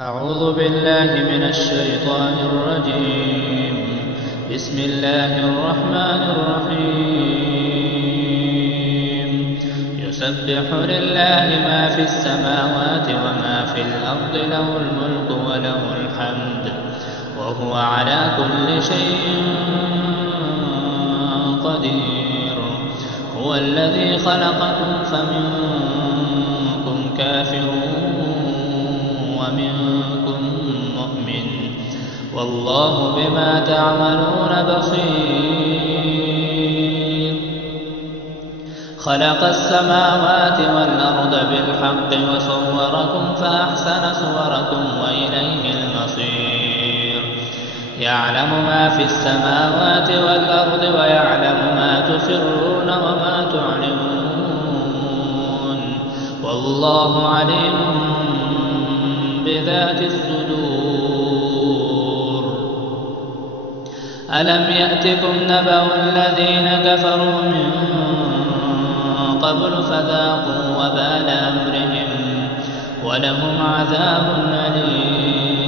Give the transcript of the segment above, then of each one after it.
أعوذ بالله من الشيطان الرجيم. بسم الله الرحمن الرحيم. يسبح لله ما في السماوات وما في الأرض، له الملك وله الحمد وهو على كل شيء قدير. هو الذي خلقكم فمنكم كافر ومنكم مؤمن، والله بما تعملون بصير. خلق السماوات والأرض بالحق وصوركم فأحسن صوركم وإليه المصير. يعلم ما في السماوات والأرض ويعلم ما تسرون وما تعلنون، والله عليم بذات الصدور. ألم يأتكم نبأ الذين كفروا من قبل فذاقوا وبال أمرهم ولهم عذاب أليم.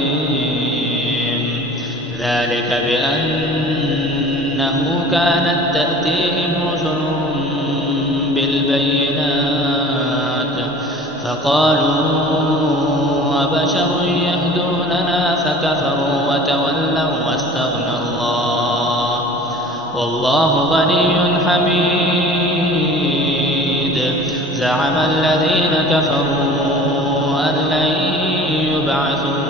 ذلك بأنه كانت تأتيهم رسلهم بالبينات فقالوا وبشر يهدوننا فكفروا وتولوا واستغنى الله، والله غني حميد. زعم الذين كفروا أن لن يبعثوا،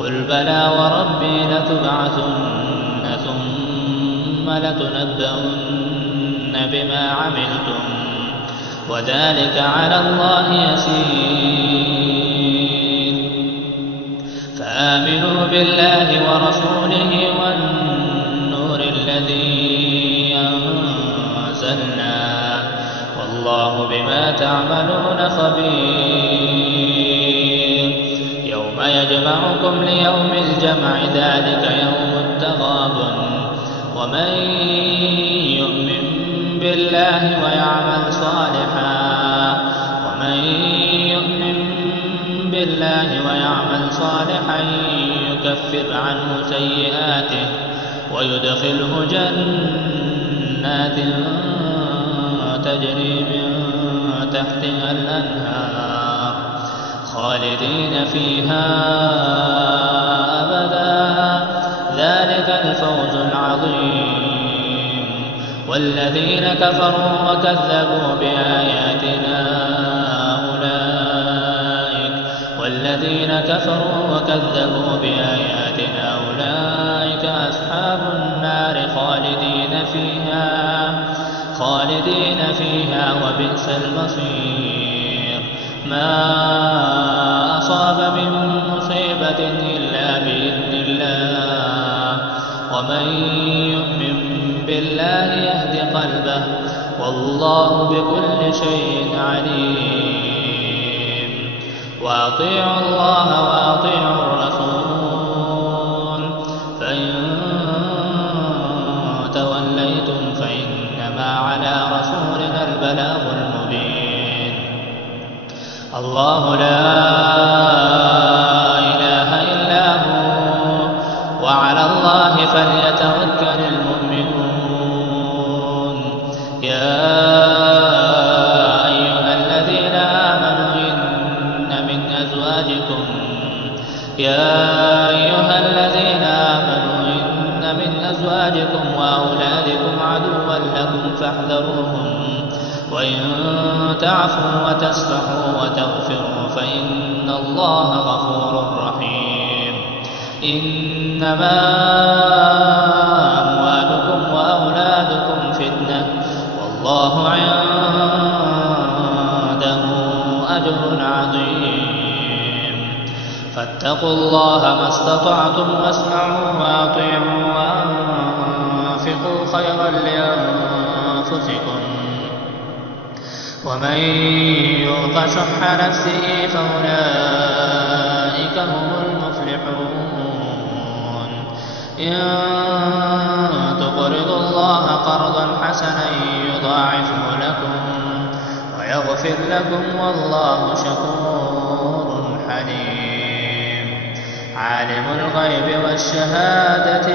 قل بلى وربي لتبعثن ثم لتنبؤن بما عملتم وذلك على الله يسير. فآمنوا بالله ورسوله والنور الذي أنزلنا، والله بما تعملون خبير. يوم يجمعكم ليوم الجمع، ذلك يوم التغابن. ومن يؤمن بالله ويعمل صالحا يكفر عنه سيئاته ويدخله جنات تجري من تحتها الأنهار خالدين فيها أبدا، ذلك الفوز العظيم. والذين كفروا وكذبوا بآياتنا أولئك أصحاب النار خالدين فيها وبئس المصير. ما أصاب من مصيبة إلا بإذن الله، ومن يؤمن بالله يهد قلبه، والله بكل شيء عليم. وأطيعوا الله وأطيعوا الرسول، فإن توليتم فإنما على رسولنا البلاغ المبين. الله لا إله إلا هو، وعلى الله فليتوكل المؤمنون. يا أيها الذين آمنوا إن من أزواجكم وأولادكم عدوا لكم فاحذروهم، وإن تعفوا وتصفحوا وتغفروا فإن الله غفور رحيم. إنما أموالكم وأولادكم فتنة، والله عنده أجر عظيم. فاتقوا الله ما استطعتم واسمعوا وأطيعوا وأنفقوا خيرا لأنفسكم، ومن يوق شح نفسه فأولئك هم المفلحون. إن تقرضوا الله قرضا حسنا يضاعفه لكم ويغفر لكم، والله شكور حليم. عالم الغيب والشهادة